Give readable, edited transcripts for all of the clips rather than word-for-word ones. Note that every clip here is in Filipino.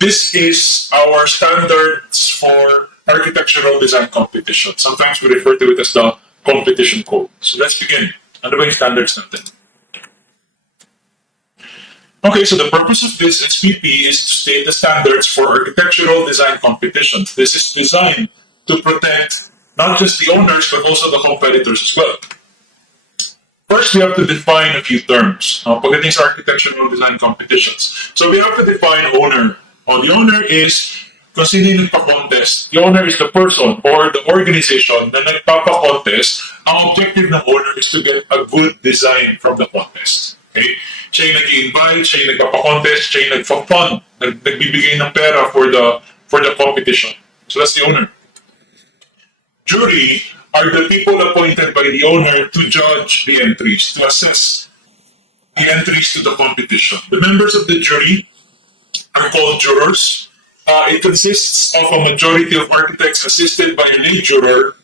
This is our standards for architectural design competition. Sometimes we refer to it as the competition code. So let's begin. Ano ba yung standards natin? Okay, so the purpose of this SPP is to state the standards for architectural design competitions. This is designed to protect not just the owners, but also the competitors as well. First, we have to define a few terms. Pagdating sa architectural design competitions. So we have to define owner. The owner is, kung sino yung nagpa-contest, the owner is the person or the organization na nagpapa-contest. Ang objective ng owner is to get a good design from the contest. Okay? Siya yung nag-i-invite, siya yung nagpapa-contest, siya yung nagpa-fund, nagbibigay ng pera for the competition. So that's the owner. Jury are the people appointed by the owner to judge the entries, to assess the entries to the competition. The members of the jury are called jurors. It consists of a majority of architects assisted by a lay juror.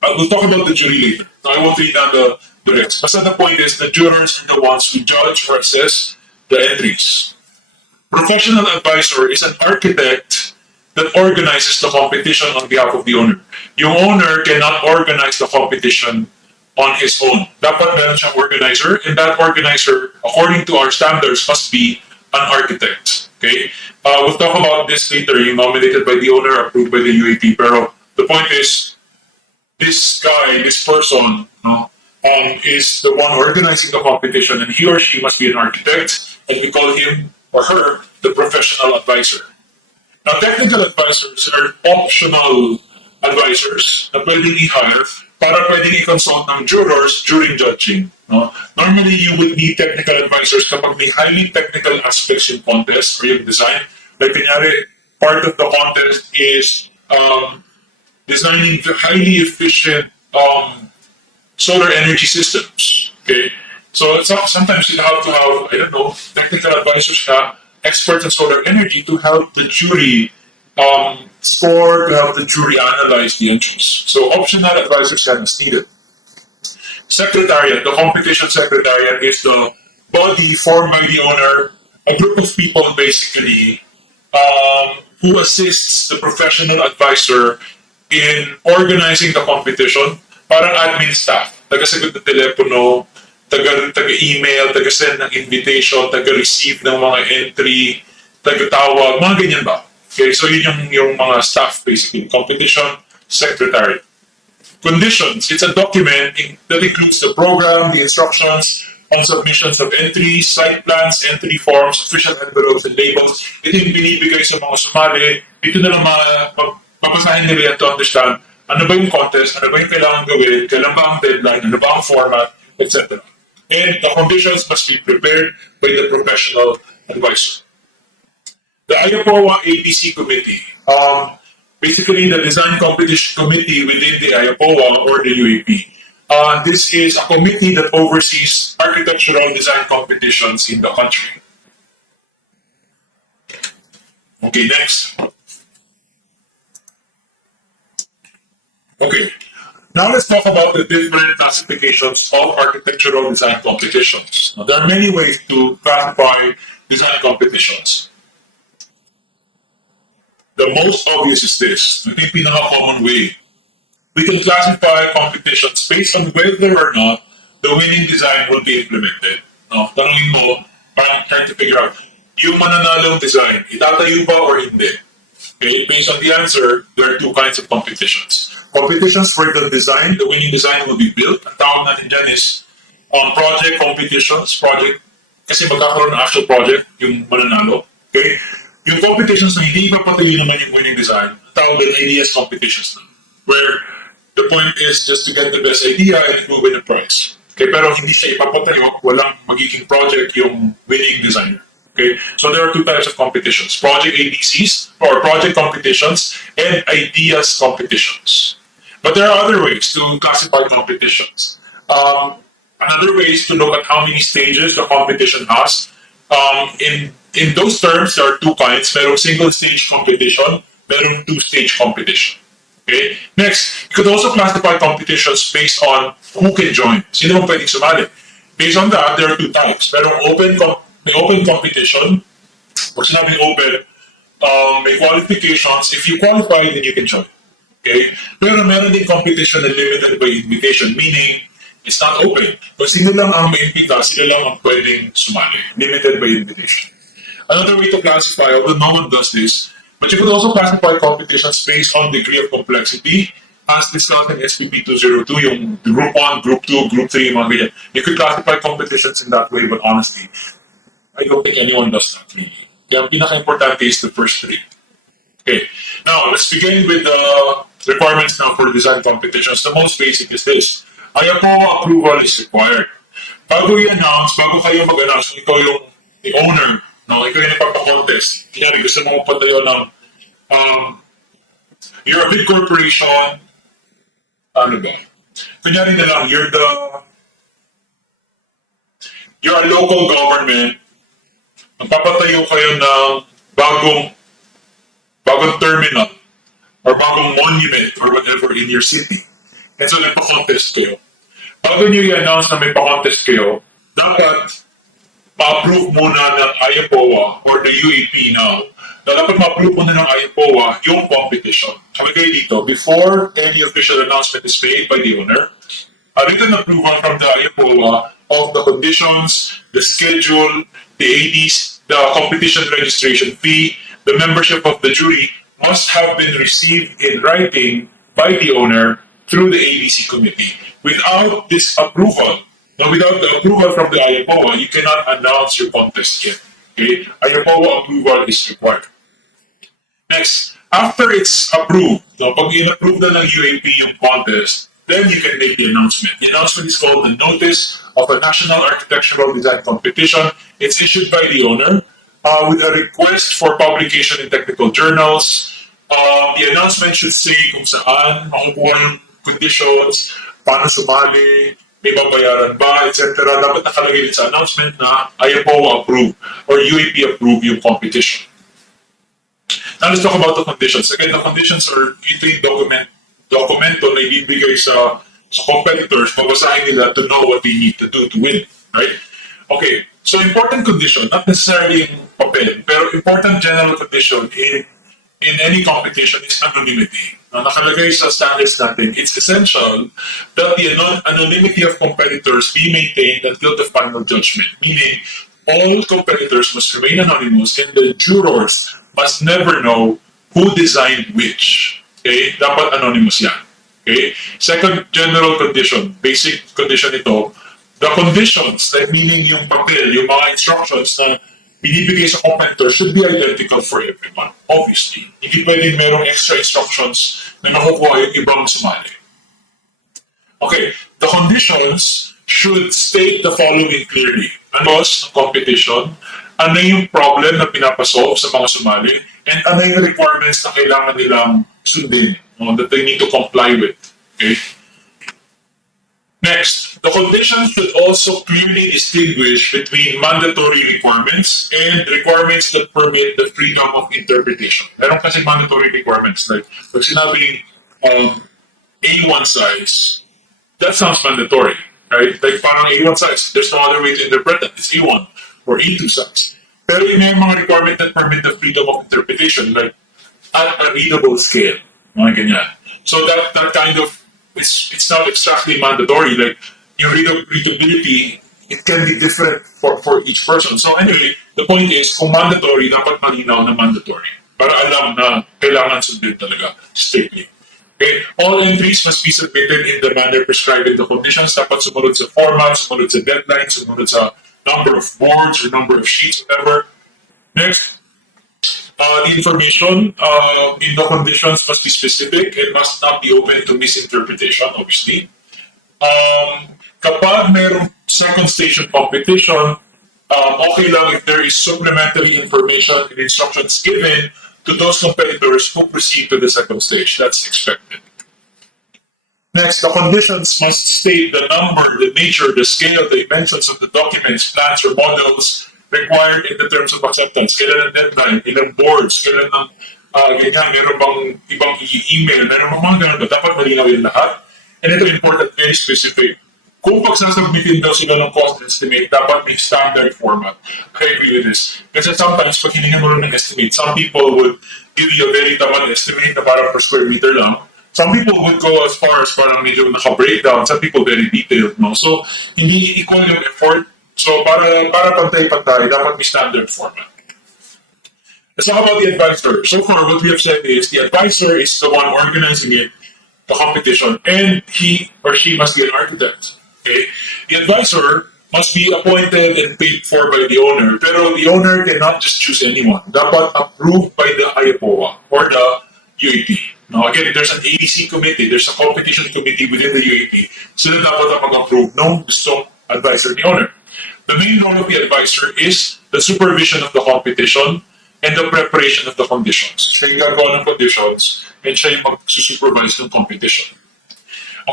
We'll talk about the jury later. I won't read down the rest. But the point is, the jurors are the ones who judge or assess the entries. Professional advisor is an architect that organizes the competition on behalf of the owner. Yung owner cannot organize the competition on his own. Dapat meron siyang organizer, and that organizer, according to our standards, must be an architect. Okay? We'll talk about this later, yung nominated by the owner, approved by the UAP. Pero the point is, this guy, this person, is the one organizing the competition, and he or she must be an architect, and we call him or her the professional advisor. Now, technical advisors are optional advisors na pwedeng i-hire para pwedeng i-consult ng jurors during judging. No? Normally, you would need technical advisors kapag may highly technical aspects yung contest or yung design. Like, kunyari, part of the contest is designing highly efficient solar energy systems. Okay? So, sometimes you have to have, I don't know, technical advisors na experts in solar energy to help the jury score, to help the jury analyze the entries. So optional advisors is needed. Secretariat, the competition secretariat is the body formed by the owner, a group of people basically who assists the professional advisor in organizing the competition. Parang admin staff, taga-sagot ng telepono, taga-email, taga-send ng invitation, taga-receive ng mga entry, taga-tawag, mga ganyan ba? Okay, so yun yung mga staff basically. Competition secretary. Conditions, it's a document that includes the program, the instructions on submissions of entries, site plans, entry forms, official envelopes, and labels. Ito yung binibigay sa mga sumali. Dito na lang papasahin nila yan to understand ano ba yung contest, ano ba yung kailangan gawin, kailan ba ang deadline, ano ba ang format, etc. And the conditions must be prepared by the professional advisor. The IAPOA ADC committee, basically the design competition committee within the IAPOA or the UAP. This is a committee that oversees architectural design competitions in the country. Okay, next. Okay, now let's talk about the different classifications of architectural design competitions. Now, there are many ways to classify design competitions. The most obvious is this, I think pinaka-common way. We can classify competitions based on whether or not the winning design will be implemented. No? Tanungin mo, parang trying to figure out, yung mananalong design, itatayo ba or hindi? Okay, based on the answer, there are two kinds of competitions. Competitions where the design, the winning design will be built. Ang tawag natin dyan is project competitions. Project, kasi magkakaroon ng actual project, yung mananalo. Okay? Yung competitions na hindi ipapatuloy naman yung winning design, ang tawag din ideas competitions na. Where the point is just to get the best idea and to win a prize. Okay? Pero hindi siya ipapatayo, walang magiging project yung winning designer. Okay, so there are two types of competitions: project ADCs or project competitions and ideas competitions. But there are other ways to classify competitions. Another way is to look at how many stages the competition has. In those terms, there are two kinds: merong single stage competition, merong two-stage competition. Okay. Next, you could also classify competitions based on who can join. Sino pwedeng sumali? Based on that, there are two types. Merong open competition Pag sinabing open, may qualifications. If you qualify, then you can join. Okay? Pero meron din competition na limited by invitation, meaning it's not open. Kung sino lang ang maimbita, sila lang ang pwedeng sumali. Limited by invitation. Another way to classify, although no one does this, but you could also classify competitions based on degree of complexity, as discussed in SPP 202, yung Group 1, Group 2, Group 3, mga ganyan. You could classify competitions in that way, but honestly, I don't think anyone does that really. Kaya ang pinaka-importante is the first three. Okay, now let's begin with the requirements now for design competitions. The most basic is this. IAPOA approval is required. Bago i-announce, bago kayo mag-announce, ikaw yung the owner, no, ikaw yung nagpapakontest. Kanyari, gusto mo patayo ng you're a big corporation, ano ba? Kunyari na lang, you're a local government, magpapatayo kayo ng bagong terminal or bagong monument or whatever in your city. And so nagpa-contest kayo. Bago nyo i-announce na may pa-contest kayo, dapat ma-approve muna ng IAPOA or the UAP now. Dapat ma-approve muna ng IAPOA yung competition. Sabi kayo dito, before any official announcement is made by the owner, a written approval from the IAPOA of the conditions, the schedule, the ADs, the competition registration fee, the membership of the jury must have been received in writing by the owner through the ADC committee. Without this approval, now without the approval from the IAPOA, you cannot announce your contest yet. Okay? IAPOA approval is required. Next, after it's approved, now pag in-approve na ng UAP yung contest, then you can make the announcement. The announcement is called the Notice of a National Architectural Design Competition. It's issued by the owner with a request for publication in technical journals. The announcement should say kung saan makukuha yung conditions, paano sumali, may babayaran ba, etc. Dapat nakalagay din sa announcement na IAPOA approve or UAP approve yung competition. Now let's talk about the conditions. Again, the conditions are ito yung dokumento na ibibigay sa competitors, babasahin nila to know what they need to do to win, right? Okay, so important condition, not necessarily in papel, pero important general condition in any competition is anonymity. Now, nakalagay sa standards natin, it's essential that the anonymity of competitors be maintained until the final judgment, meaning all competitors must remain anonymous and the jurors must never know who designed which. Okay? Dapat anonymous yan. Okay? Second general condition, basic condition ito, the conditions, like meaning yung papel, yung mga instructions na binibigay sa competitor should be identical for everyone, obviously. Hindi pwedeng merong extra instructions na makukuha yung ibang sumali. Okay, the conditions should state the following clearly. Ano sa competition, ano yung problem na pinapasolve sa mga sumali, and ano yung requirements na kailangan nilang sundin, that they need to comply with. Okay? Next, the conditions should also clearly distinguish between mandatory requirements and requirements that permit the freedom of interpretation. Meron kasi mandatory requirements. Like, pag sinabing A1 size, that sounds mandatory, right? Like, parang A1 size, there's no other way to interpret that. It's A1 or A2 size. Pero yun yung mga requirements that permit the freedom of interpretation, like at a readable scale. Mga ganyan. So that kind of it's not exactly mandatory. Like your readability, it can be different for each person. So anyway, the point is, kung mandatory, dapat malinaw na mandatory. Para alam na kailangan sundin talaga strictly. Okay? All entries must be submitted in the manner prescribed in the conditions. Dapat sumunod sa format, sumunod sa deadline, sumunod sa number of boards or number of sheets, whatever. Next, the information in the conditions must be specific and must not be open to misinterpretation, obviously. Kapag mayroong second station competition, okay lang if there is supplementary information and instructions given to those competitors who proceed to the second stage. That's expected. Next, the conditions must state the number, the nature, the scale, the dimensions of the documents, plans, or models required in the terms of acceptance. Kailan ang deadline, ilang boards, kailan ang ganyan, meron bang ibang i-email, meron bang mga ganun ba? Dapat malinaw yung lahat. And ito important, very specific. Kung pagsasubmitin daw sila ng cost estimate, dapat may standard format. I agree with this. Kasi sometimes, pag hiningan mo ng estimate, some people would give you a very tamad estimate na parang per square meter lang. Some people would go as far as parang medyo naka-breakdown. Some people very detailed, no? So, hindi equal yung effort. So, para pantay-pantay, dapat may standard format. Let's talk about the advisor. So far, what we have said is the advisor is the one organizing it, the competition, and he or she must be an architect. Okay? The advisor must be appointed and paid for by the owner, pero the owner cannot just choose anyone. Dapat approved by the IAPOA or the UAP. Now, again, there's an ADC committee, there's a competition committee within the UAP. So, dapat mag-approve ng gustong advisor ni owner. The main role of the advisor is the supervision of the competition and the preparation of the conditions. Siya yung gagawa ng conditions and siya yung mag-supervise ng competition.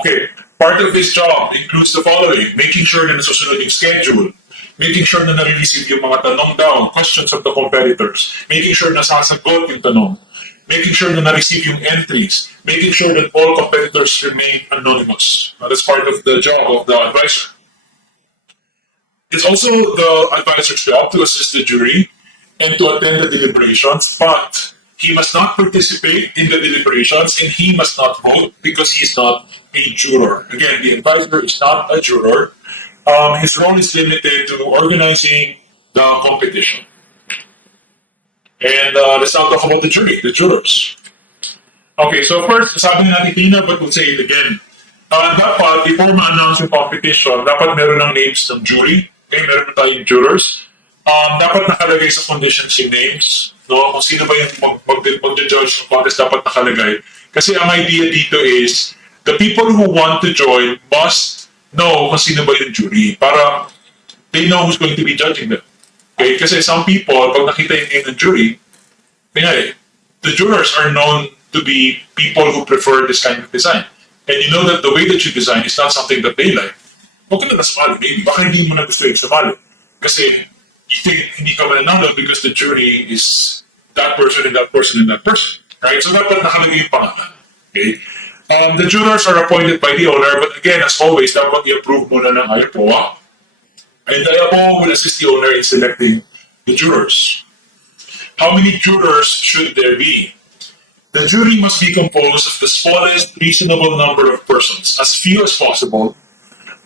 Okay, part of his job includes the following: making sure na nasusunod yung schedule, making sure na nare-receive yung mga tanong down, questions of the competitors, making sure na sasagot yung tanong, making sure na na-receive yung entries, making sure that all competitors remain anonymous. That's part of the job of the advisor. It's also the advisor's job to assist the jury and to attend the deliberations, but he must not participate in the deliberations and he must not vote because he is not a juror. Again, the advisor is not a juror. His role is limited to organizing the competition. And let's now talk about the jury, the jurors. Okay, so first, sabi natin kanina, but we'll say it again. Dapat, before ma-announce yung competition, dapat meron ng names ng jury. Okay, meron tayong jurors. Dapat nakalagay sa conditions yung names, no? Kung sino ba yung mag-judge ng contest, dapat nakalagay. Kasi ang idea dito is, the people who want to join must know kung sino ba yung jury para they know who's going to be judging them. Okay? Kasi some people, pag nakita yung name ng jury, the jurors are known to be people who prefer this kind of design. And you know that the way that you design is not something that they like. Huwag ka na nasumali, maybe. Baka hindi mo na gusto yung sumali. Kasi you think hindi ka mananalo because the jury is that person and that person and that person. Right? So dapat nakalagay yung pangalan. Okay? The jurors are appointed by the owner, but again, as always, dapat i-approve muna ng IAPOA. And the IAPOA will assist the owner in selecting the jurors. How many jurors should there be? The jury must be composed of the smallest reasonable number of persons, as few as possible,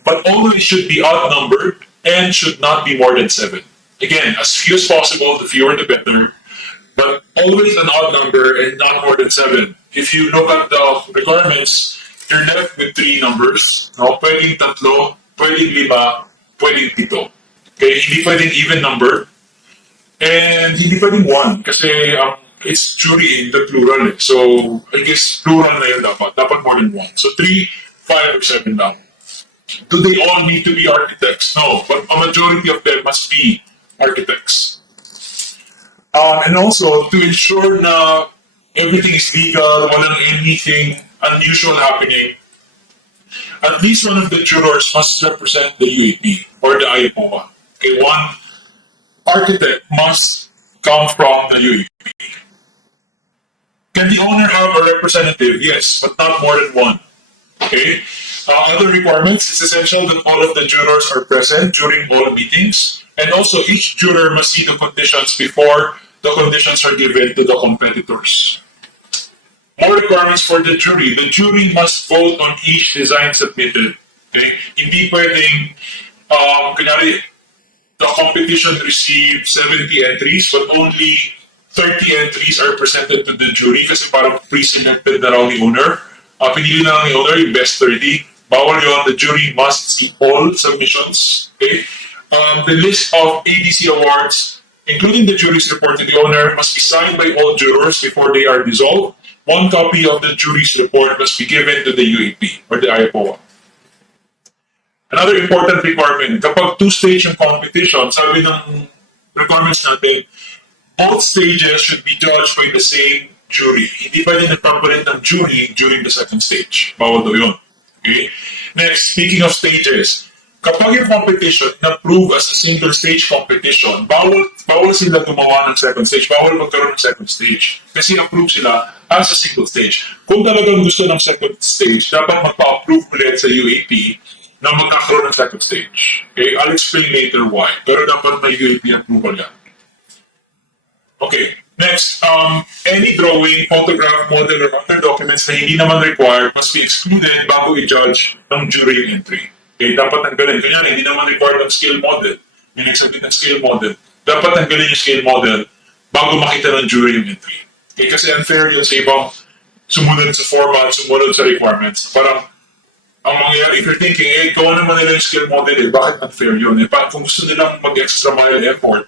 but always should be outnumbered and should not be more than 7. Again, as few as possible, the fewer the better, but always an odd number and not more than 7. If you look at the requirements, you're left with 3 numbers. No? Pwedeng 3, pwedeng 5, pwedeng 7. Okay, hindi pwedeng even number, and hindi pwedeng 1 kasi it's jury in the plural. So, I guess plural na yun dapat. Dapat more than 1. So, 3, 5, or 7 lang. Do they all need to be architects? No, but a majority of them must be architects. And also, to ensure na everything is legal, walang anything unusual happening, at least one of the jurors must represent the UAP or the IAPOA. Okay, one architect must come from the UAP. Can the owner have a representative? Yes, but not more than 1. Okay? Other requirements, it's essential that all of the jurors are present during all meetings, and also each juror must see the conditions before the conditions are given to the competitors. More requirements for the jury. The jury must vote on each design submitted. Okay? Hindi pwedeng, kunyari, the competition received 70 entries, but only 30 entries are presented to the jury kasi parang pre-selected na raw ni owner. Pinili na lang ni owner yung best 30. Bawal yun. The jury must see all submissions. Okay? The list of ADC awards, including the jury's report to the owner, must be signed by all jurors before they are dissolved. One copy of the jury's report must be given to the UAP or the IAPOA. Another important requirement, kapag 2-stage yung competition, sabi ng requirements natin, both stages should be judged by the same jury. Hindi pwede nagpapalit ng jury during the second stage. Bawal daw yun. Okay? Next, speaking of stages, kapag yung competition na-prove as a single-stage competition, bawal sila gumawa ng second stage. Bawal magkaroon ng second stage. Kasi approve sila as a single stage. Kung talagang gusto ng second stage, dapat magpa-approve ulit sa UAP na magkakaroon ng second stage. Okay, I'll explain later why. Pero dapat may UAP approval yan. Okay, next, any drawing, photograph, model, or other documents na hindi naman required must be excluded bago i-judge ng jury yung entry. Okay, dapat tanggalin. Kanya, hindi naman required ng scale model. May nagsabit ng scale model. Dapat tanggalin yung scale model bago makita ng jury yung entry. Okay, kasi unfair yun sa ibang sumunod sa format, sumunod sa requirements. Parang, ang mangyayari, if you're thinking, gawa naman nila yung scale model bakit unfair yun? Kung gusto nilang mag-extra mile effort,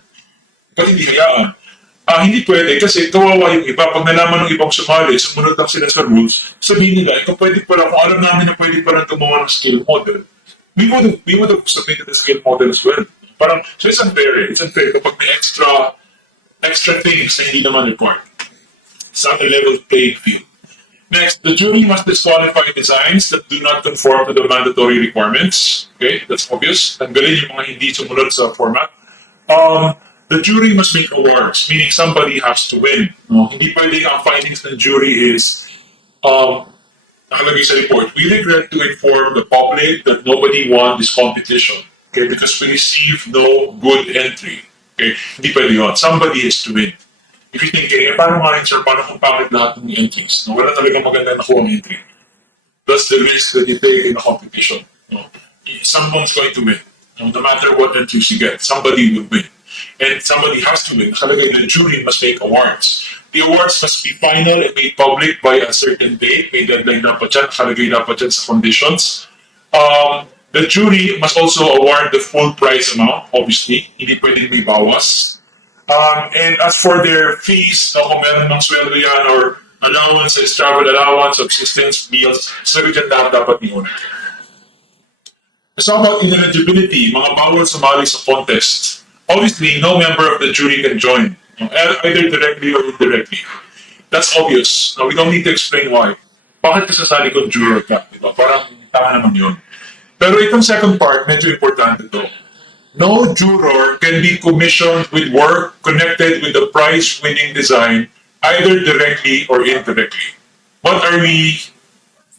ba't hindi hayaan? Hindi pwede kasi kawawa yung iba. Pag nalaman ng ibang sumali, sumunod lang sila sa rules, sabihin nila, ikaw pwede pala, kung alam namin na pwede pala gumawa ng scale model, we would have submitted the scale model as well. Parang, so it's unfair. It's unfair kapag may extra things na hindi naman required. It's not a level playing field. Next, the jury must disqualify designs that do not conform to the mandatory requirements. Okay, that's obvious. Tanggalin yung mga hindi sumunod sa format. The jury must make awards, meaning somebody has to win. No? Hindi pwede ang findings ng jury is, nakalagay sa report, we regret to inform the public that nobody won this competition. Okay, because we received no good entry. Okay, hindi pwede yun. Somebody has to win. If you're thinking, paano nga rin, sir, paano kung pangit lahat ng entries? No? Wala talaga maganda na kuha ang entry. That's the risk that you take in a competition. No? Someone's going to win. No matter what entries you get, somebody will win. And somebody has to win. Nakalagay, the jury must make awards. The awards must be final and made public by a certain date. May deadline dapat dyan. Nakalagay dapat dyan sa conditions. The jury must also award the full prize amount, obviously. Hindi pwedeng may bawas. And as for their fees, kung meron ng sweldo yan or allowances, travel allowance, subsistence, meals, sabi dyan lahat dapat ni owner. So about ineligibility, mga bawal sumali sa contest. Obviously, no member of the jury can join, either directly or indirectly. That's obvious. Now, we don't need to explain why. Bakit ka sasali kung juror ka? Diba? Parang tama naman yun. Pero itong second part, medyo importante to. No juror can be commissioned with work connected with the prize-winning design, either directly or indirectly. What are we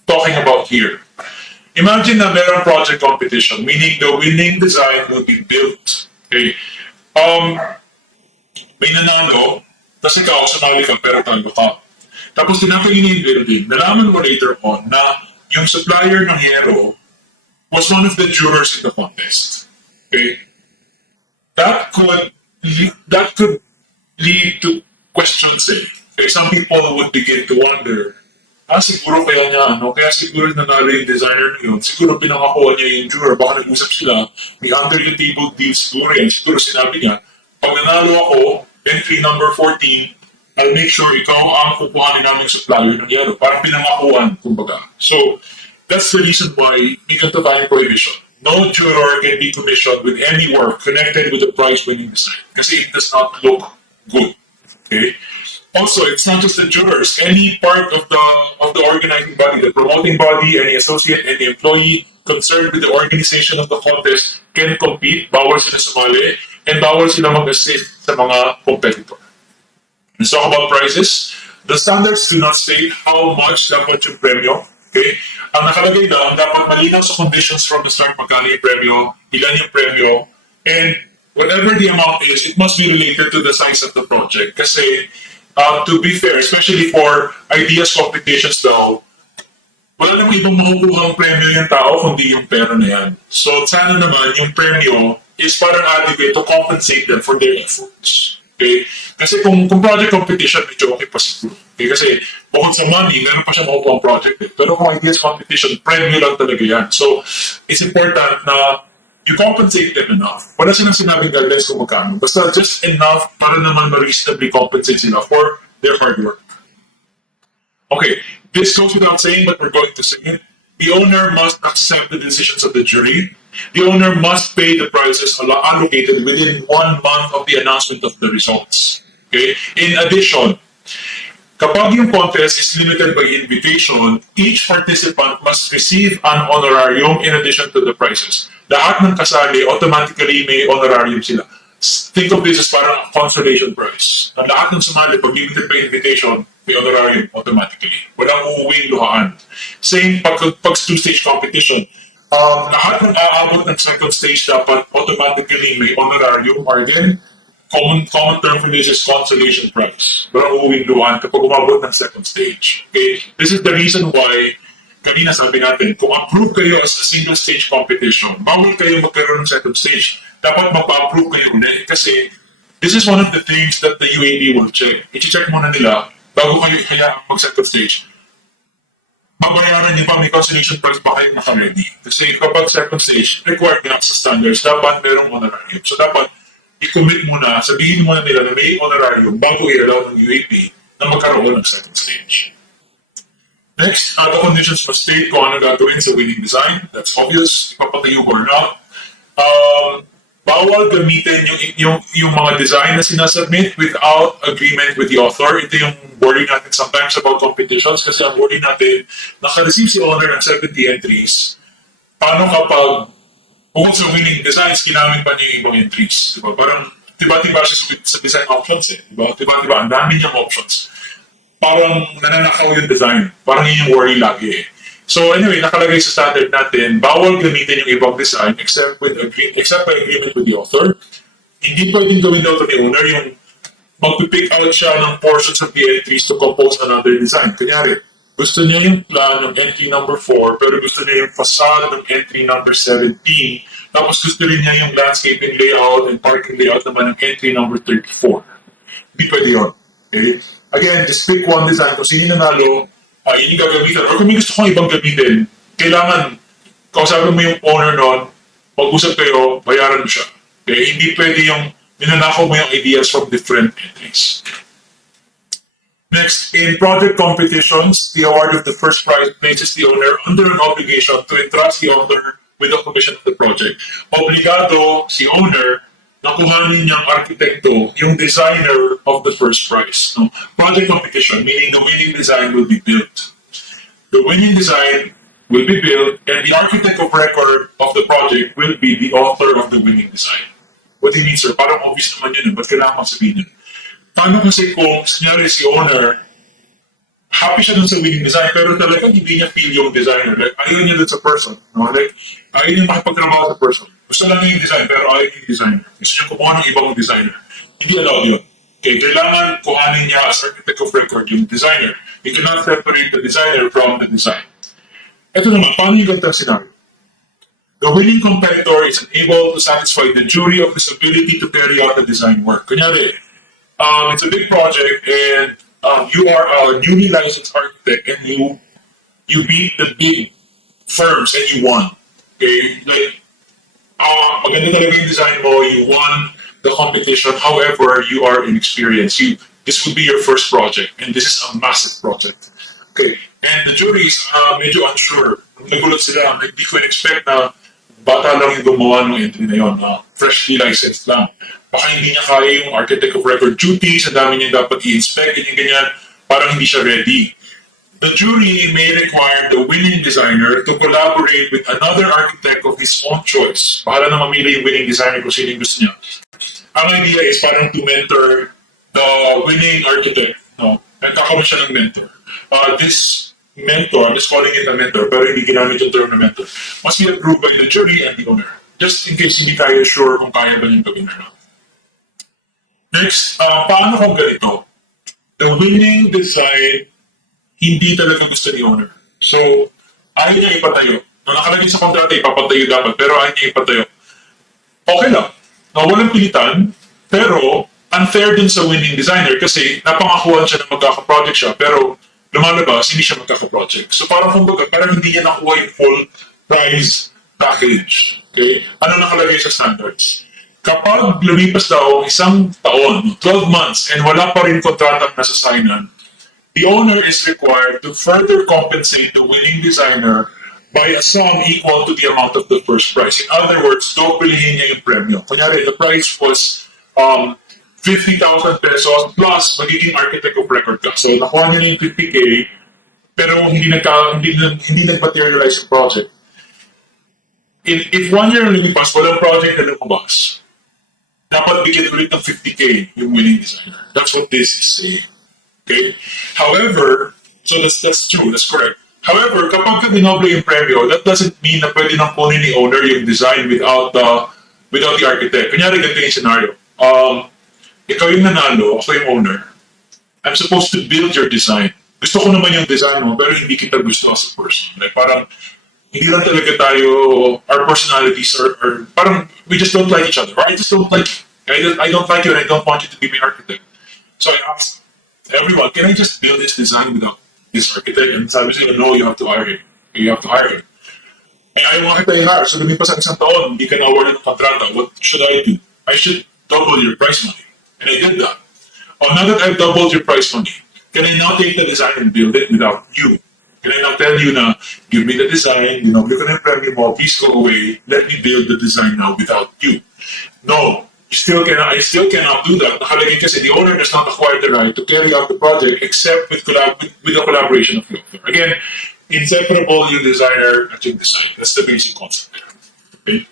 talking about here? Imagine na mayroong project competition, meaning the winning design will be built. Okay? May nanalo, tapos ikaw, sumali ka, pero talo ka. Tapos tinapaginin building, nalaman mo later on na yung supplier ng hero was one of the jurors in the contest. Okay? That could lead to questions. Okay? Some people would begin to wonder, siguro kaya siguro nanalo yung designer na yun, siguro pinangakuha niya yung juror, baka nag-usap sila, may under the table deal siguro yan, siguro sinabi niya, pag nanalo ako, entry number 14, I'll make sure ikaw ang kukuhanin namin supplier ng yero, parang pinangakuhan, kumbaga. So, that's the reason why may ganito tayong prohibition. No juror can be commissioned with any work connected with the prize-winning design kasi it does not look good. Okay? Also, it's not just the jurors. Any part of the organizing body, the promoting body, any associate, any employee concerned with the organization of the contest can compete, bawal sila sumali, and bawal sila mag-assist sa mga competitor. Let's talk about prizes. The standards do not state how much dapat yung premyo. Okay? Ang nakalagay lang, dapat malinaw sa conditions from the start magkano yung premyo, ilan yung premyo, and whatever the amount is, it must be related to the size of the project. Kasi, to be fair, especially for ideas competitions daw, wala namang ibang makukuha ang premyo yung tao kundi yung pera na yan. So, sana naman yung premyo is parang adequate to compensate them for their efforts. Okay? Kasi kung project competition, medyo okay pa siguro. Okay? Kasi bukod sa money, meron pa siya makukuha ang project. Pero kung ideas competition, premyo lang talaga yan. So, it's important na you compensate them enough. Wala silang sinabing guidelines kung magkano. Basta just enough para naman ma-reasonably compensate sila for their hard work. Okay, this goes without saying, but we're going to say it. The owner must accept the decisions of the jury. The owner must pay the prizes allocated within 1 month of the announcement of the results. Okay? In addition, kapag yung contest is limited by invitation, each participant must receive an honorarium in addition to the prizes. Lahat ng kasali, automatically may honorarium sila. Think of this as parang consolation prize. Ang lahat ng sumali, pag limited by invitation, may honorarium automatically. Walang uuwing luhaan. Same pag two-stage competition. Lahat ng aabot ng second stage dapat automatically may honorarium or again, common term for this is consolation prize. Pero uuwing luwan kapag umabot ng second stage. Okay? This is the reason why kanina sabi natin, kung approve kayo as a single stage competition, bawal kayo magkaroon ng second stage. Dapat magpa-approve kayo ulit kasi this is one of the things that the UAP will check. I-check muna nila bago kayo kaya mag-second stage. Babayaran niyo pa, may consolation prize ba kayo naka-ready? Kasi kapag second stage, required nga sa standards, dapat merong honorarium. So dapat i-commit muna, sabihin muna nila na may honorarium bago i-allow ng UAP na magkaroon ng second stage. Next, the conditions must state kung ano gagawin sa winning design. That's obvious, ipapatayo or not. Bawal gamitin yung mga design na sinasubmit without agreement with the author. Ito yung worry natin sometimes about competitions kasi ang worry natin, naka-receive si owner ng 70 entries. Paano kapag bukod sa winning designs, ginamit pa niya yung ibang entries? Diba? Parang tiba-tiba siya sa design options eh. Diba? Tiba-tiba, ang dami niyang options. Parang nananakaw yung design. Parang yun yung worry lagi eh. So anyway, nakalagay sa standard natin, bawal gamitin yung ibang design except by agreement with the author. Hindi pwedeng gawin daw ito ni owner yung mag-pick out siya ng portions of the entries to compose another design. Kunyari, gusto niya yung plan ng entry number 4, pero gusto niya yung facade ng entry number 17, tapos gusto rin niya yung landscaping layout and parking layout naman ng entry number 34. Hindi pwede yun. Okay? Again, just pick one design. Kung sino nanalo, yun yung gagamitin. Or kung may gusto kong ibang gamitin, kailangan, kausapin mo yung owner nun, mag-usap kayo, bayaran mo siya. Okay? Hindi pwede yung ninanakaw mo yung ideas from different entries. Next, in project competitions, the award of the first prize places the owner under an obligation to entrust the author with the commission of the project. Obligado si owner na kuhanin niyang arkitekto, yung designer of the first prize. No? Project competition, meaning the winning design will be built. The winning design will be built and the architect of record of the project will be the author of the winning design. What do you mean, sir? Parang obvious naman yun. Ba't kailangan sabihin yun? Paano kasi kung sinyari si owner, happy siya dun sa winning design, pero talagang hindi niya feel yung designer. Like, ayaw niya dun sa person. No? Like, ayaw niya makipagtrabaho sa person. Gusto lang niya yung design, pero ayaw niya yung designer. Gusto niya kumuha ng ibang designer. Hindi allowed yun. Okay, kailangan kuhanin niya as architect of record yung designer. You cannot separate the designer from the design. Ito naman, paano yung ganitang scenario? The winning competitor is unable to satisfy the jury of his ability to carry out the design work. Kunyari, it's a big project and you are a newly licensed architect and you beat the big firms and you won. Okay, like maganda talaga yung design mo, you won the competition. However, you are inexperienced. This would be your first project and this is a massive project. Okay, and the jury is medyo unsure. Nagulat sila, hindi ko expect na bata lang yung gumawa ng entry na yun, freshly licensed lang. Baka hindi niya kaya yung architect of record duties, ang dami niya dapat i-inspect, ganyan, parang hindi siya ready. The jury may require the winning designer to collaborate with another architect of his own choice. Bahala na mamili yung winning designer kung sino yung gusto niya. Ang idea is parang to mentor the winning architect. No? Nagkakaroon siya ng mentor. This mentor, I'm just calling it a mentor, pero hindi ginamit yung term na mentor, must be approved by the jury and the owner. Just in case hindi tayo sure kung kaya ba yung gawin or not. Next, paano kung ganito? The winning design, hindi talaga gusto ni owner. So, ayaw niya ipatayo. Nung nakalagay sa kontrata, ipapatayo dapat, pero ayaw niya ipatayo. Okay lang. No, walang pilitan, pero unfair din sa winning designer kasi napangakuhan siya na magkaka-project siya, pero lumalabas, hindi siya magkaka-project. So parang kumbaga, parang hindi niya nakuha yung full prize package. Okay? Ano nakalagay sa standards? Kapag lumipas daw isang taon, 12 months, and wala pa rin kontratang nasasaynan, the owner is required to further compensate the winning designer by a sum equal to the amount of the first prize. In other words, doublehin niya yung premyo. Kunyari, the price was 50,000 pesos plus magiging architect of record ka. So, nakuha niya na yung 50K, pero hindi nag-materialize yung project. If 1 year ang lumipas, walang project na lumabas, dapat bigyan ulit ng 50K yung winning designer. That's what this is saying. Okay? However, so that's true, that's correct. However, kapag dinoble yung premyo, that doesn't mean na pwede nang kunin ni owner yung design without the architect. Kunyari, ganito yung scenario. Ikaw yung nanalo, ako yung owner. I'm supposed to build your design. Gusto ko naman yung design mo, pero hindi kita gusto as a person. Like, parang, hindi lang talaga tayo, our personalities are parang, we just don't like each other. Or I just don't like you. I don't like you and I don't want you to be my architect. So I asked everyone, can I just build this design without this architect? And sabi sila, no, you have to hire him. You have to hire him. Eh, ayaw nga kita i-hire. So lumipas ang isang taon, hindi ka na-award ng kontrata. What should I do? I should double your price money. And I did that. Oh, now that I've doubled your price money, can I now take the design and build it without you? Can I now tell you na, give me the design, look at the premium mo, please go away, let me build the design now without you. No, I still cannot do that. Nakalagay kasi the owner does not acquire the right to carry out the project except with the collaboration of the author. Again, inseparable yung designer at yung design. That's the basic concept there. Okay?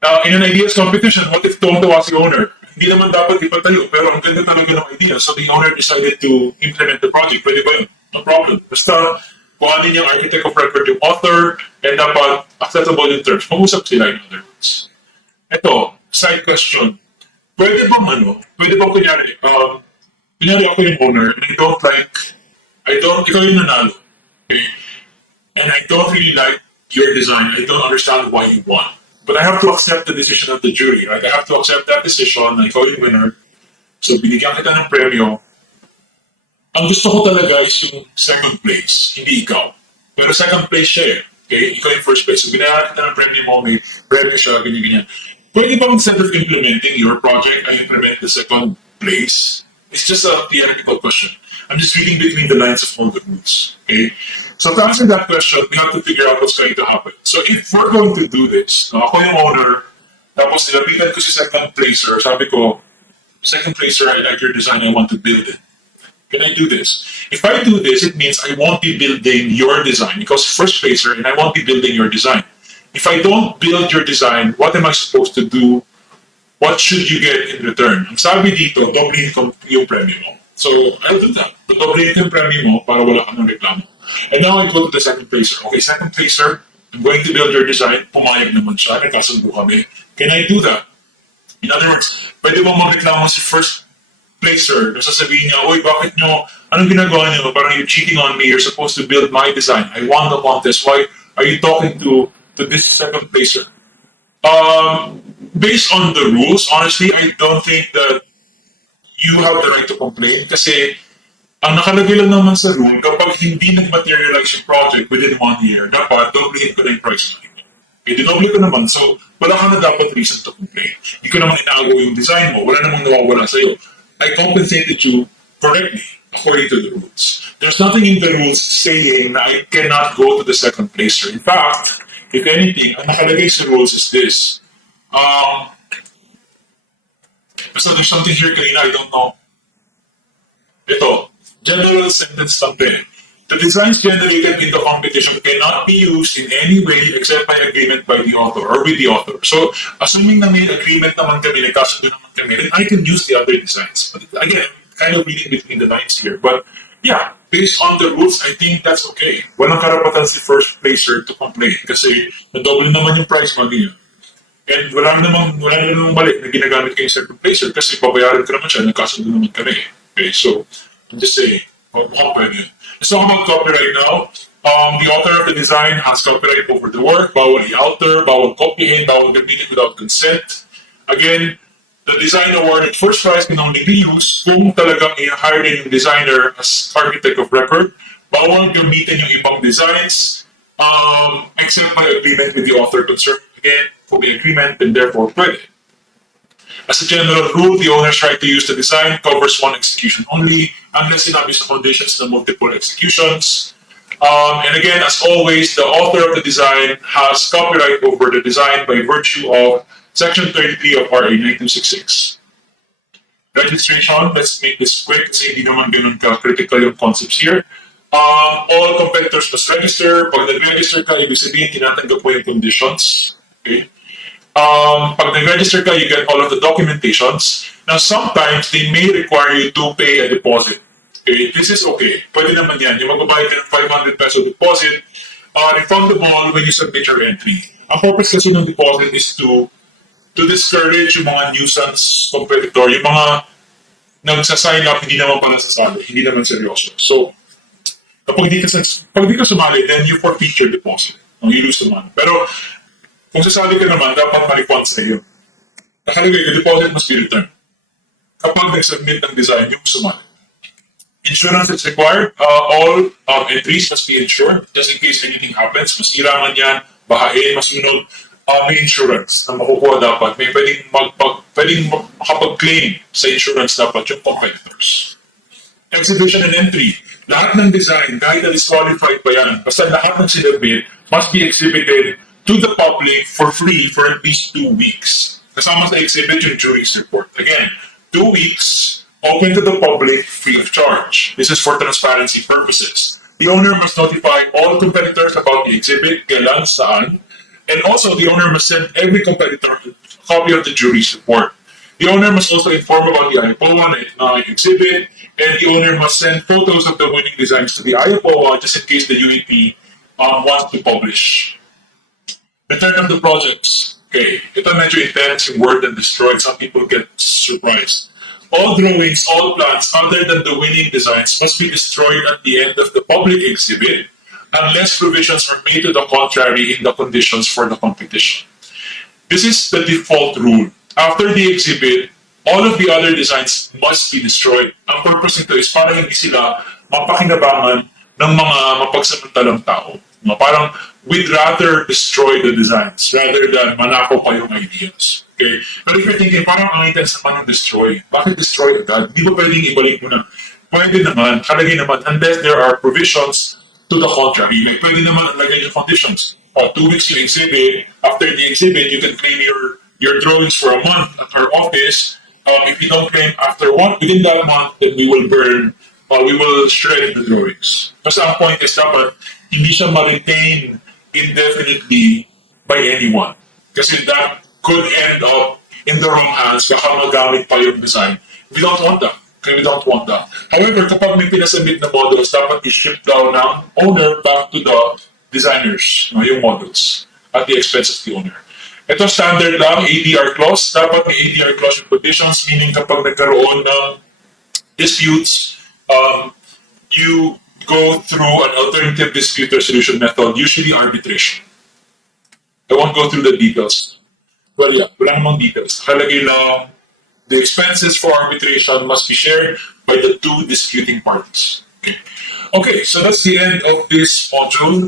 Now, in an ideas competition, what if tuwang-tuwa si owner? Hindi naman dapat ipatayo, pero ang ganda talaga ng idea. So the owner decided to implement the project. Pwede ba yun? No problem. Basta, kuhanin yung architect of record yung author, and dapat acceptable yung terms. Pag-usap sila in other words. Ito, side question. Pwede bang kunyari ako yung owner, and ikaw yung nanalo. Okay? And I don't really like your design. I don't understand why you won. But I have to accept the decision of the jury, right? I have to accept that decision na ikaw yung winner. So, binigyan kita ng premyo. Ang gusto ko talaga is yung second place, hindi ikaw. Pero second place siya eh. Okay? Ikaw yung first place. So, binigyan kita ng premyo mo, may premyo siya, ganyan-ganyan. Pwede ba instead of implementing your project, I implement the second place? It's just a theoretical question. I'm just reading between the lines of all the rules. Okay? So to answer that question, we have to figure out what's going to happen. So if we're going to do this, ako yung owner, tapos nilapitan ko si second placer, sabi ko, second placer, I like your design, I want to build it. Can I do this? If I do this, it means I won't be building your design because first placer, and I won't be building your design. If I don't build your design, what am I supposed to do? What should you get in return? Ang sabi dito, doblehin ko yung premyo mo. So, I'll do that. Doblehin ko yung premyo mo para wala kang reklamo. And now I go to the second placer. Okay, second placer, I'm going to build your design. Pumayag naman siya. Nagkasundo kami. Can I do that? In other words, pwede bang magreklamo si first placer? Sasabihin niya, uy, bakit nyo, anong ginagawa niyo? Parang you're cheating on me. You're supposed to build my design. I won the contest. Why are you talking to this second placer? Based on the rules, honestly, I don't think that you have the right to complain kasi ang nakalagay lang naman sa rule, kapag hindi nag-materialize yung project within 1 year, dapat doblehin ko na yung price money mo. Okay, dinoble ko naman, so wala ka na dapat reason to complain. Hindi ko naman inaagaw yung design mo, wala namang nawawala sa'yo. I compensated you correctly according to the rules. There's nothing in the rules saying na I cannot go to the second placer. In fact, if anything, ang nakalagay sa rules is this. So there's something here kanina, I don't know. Ito, general sentence lang din. The designs generated in the competition cannot be used in any way except by agreement by the author or with the author. So, assuming na may agreement naman kami, nagkasundo naman kami, then I can use the other designs. But again, kind of reading between the lines here. But yeah, based on the rules, I think that's okay. Walang karapatan si first placer to complain kasi na-double naman yung prize money yun. And wala namang balik na ginagamit kayo sa second placer kasi babayaran ka naman siya, nagkasundo naman kami. Okay, so, I'm just saying, mukhang pwede. Let's talk about copyright now. The author of the design has copyright over the work. Bawal i-alter, bawal copyhin, bawal gamitin without consent. Again, the design awarded first prize can only be used kung talagang i-hire din yung designer as architect of record. Bawal gamitin yung ibang designs except by agreement with the author concerned. Again, for the agreement, and therefore pwede. As a general rule, the owner's right to use the design covers one execution only, unless in obvious conditions the multiple executions. And again, as always, the author of the design has copyright over the design by virtue of Section 33 of RA 9266. Registration, let's make this quick kasi hindi naman ganun ka-critical yung concepts here. All competitors must register. Pag nag-register ka, ibig sabihin, tinatanggap mo yung conditions. Okay? Pag nag-register ka, you get all of the documentations. Now, sometimes they may require you to pay a deposit. Okay, this is okay. Pwede naman yan. Yung magbabayad ka ng 500 peso deposit, refundable when you submit your entry. Ang purpose kasi ng deposit is to discourage yung mga nuisance competitor, yung mga nagsasign up, hindi naman pala sasali, hindi naman seryoso. So, kapag di ka sumali, then you forfeit your deposit. You lose the money. Pero, kung sasali ka naman, dapat ma-refund sa iyo. Nakalagay, the deposit must be returned. Kapag nag-submit ng design, yung sumali. Insurance is required. All entries must be insured just in case anything happens. Masira man yan, bahain, masunog. May insurance na makukuha dapat. May pwedeng makapag-claim sa insurance dapat yung competitors. Exhibition and entry. Lahat ng design, kahit na disqualified pa yan, basta lahat ng sinabit must be exhibited to the public for free for at least 2 weeks. Kasama sa exhibit yung jury's report. Again, 2 weeks, open to the public free of charge. This is for transparency purposes. The owner must notify all competitors about the exhibit, kailan, saan, and also the owner must send every competitor a copy of the jury's report. The owner must also inform about the IAPOA exhibit, and the owner must send photos of the winning designs to the IAPOA just in case the UAP wants to publish. Return of the projects. Okay, ito medyo intense yung word and destroyed. Some people get surprised. All drawings, all plans other than the winning designs must be destroyed at the end of the public exhibit unless provisions are made to the contrary in the conditions for the competition. This is the default rule. After the exhibit, all of the other designs must be destroyed. Ang purpose nito is para hindi sila mapakinabangan ng mga mapagsamantalang tao. Parang we'd rather destroy the designs rather than manakaw pa yung ideas. Okay? Pero if you're thinking, parang ang intense naman ng destroy. Bakit destroy agad? Di ba pwedeng ibalik mo na? Pwede naman, kalagay naman, unless there are provisions to the contrary. Like, pwede naman lagay yung conditions. 2 weeks yung exhibit. After the exhibit, you can claim your drawings for a month at our office. If you don't claim within that month, then we will burn, we will shred the drawings. Basta ang point is dapat, hindi siya ma-retain indefinitely by anyone. Kasi that could end up in the wrong hands, baka magamit pa yung design. We don't want that. Okay, we don't want that. However, kapag may pinasubmit na models, dapat i-ship down ng owner back to the designers, yung models, at the expense of the owner. Ito standard lang, ADR clause. Dapat may ADR clause yung conditions, meaning kapag nagkaroon ng disputes, you go through an alternative dispute resolution method, usually arbitration. I won't go through the details. Well, yeah, wala namang details. Nakalagay lang, the expenses for arbitration must be shared by the 2 disputing parties. Okay, so that's the end of this module.